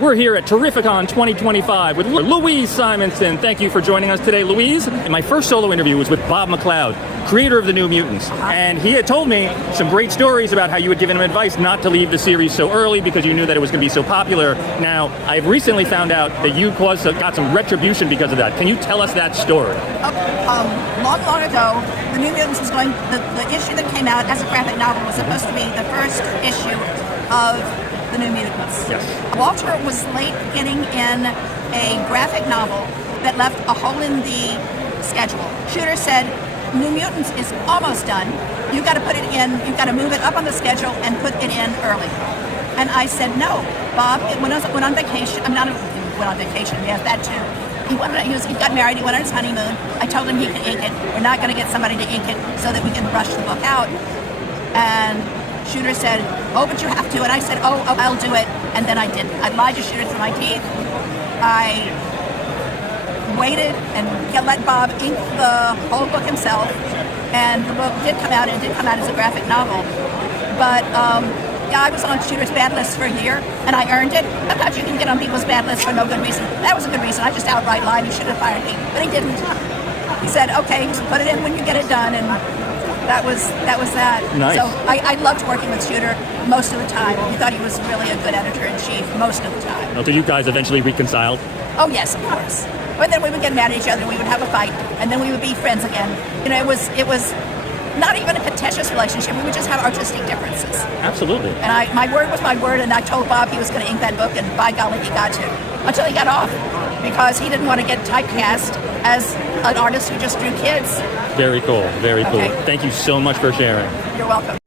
We're here at Terrificon 2025 with Louise Simonson. Thank you for joining us today, Louise. And my first solo interview was with Bob McLeod, creator of the New Mutants. And he had told me some great stories about how you had given him advice not to leave the series so early because you knew that it was going to be so popular. Now, I've recently found out that you got some retribution because of that. Can you tell us that story? Long ago, the New Mutants was going, the issue that came out as a graphic novel was supposed to be the first issue of the New Mutants. Yes. Walter was late getting in a graphic novel that left a hole in the schedule. Shooter said, New Mutants is almost done. You got to put it in, you got to move it up on the schedule and put it in early. And I said, no, Bob, went on vacation. I'm not, went on vacation, yes, that too. He got married, he went on his honeymoon. I told him he could ink it. We're not going to get somebody to ink it so that we can rush the book out. And Shooter said, oh, but you have to. And I said, oh, I'll do it. And then I didn't. I lied to Shooter through my teeth. I waited and let Bob ink the whole book himself. And the book did come out, and it did come out as a graphic novel. But yeah, I was on Shooter's bad list for a year, and I earned it. Sometimes you can get on people's bad lists for no good reason. That was a good reason. I just outright lied. He should have fired me, but he didn't. He said, okay, just put it in when you get it done. And that was that. Nice. So I loved working with Shooter most of the time. We thought he was really a good editor-in-chief most of the time. Well, did you guys eventually reconcile? Oh, yes, of course. But then we would get mad at each other, we would have a fight, and then we would be friends again. You know, it was not even a contentious relationship. We would just have artistic differences. Absolutely. And my word was my word, and I told Bob he was going to ink that book, and by golly, he got to. Until he got off, because he didn't want to get typecast as an artist who just drew kids. Very cool. Very cool. Okay. Thank you so much for sharing. You're welcome.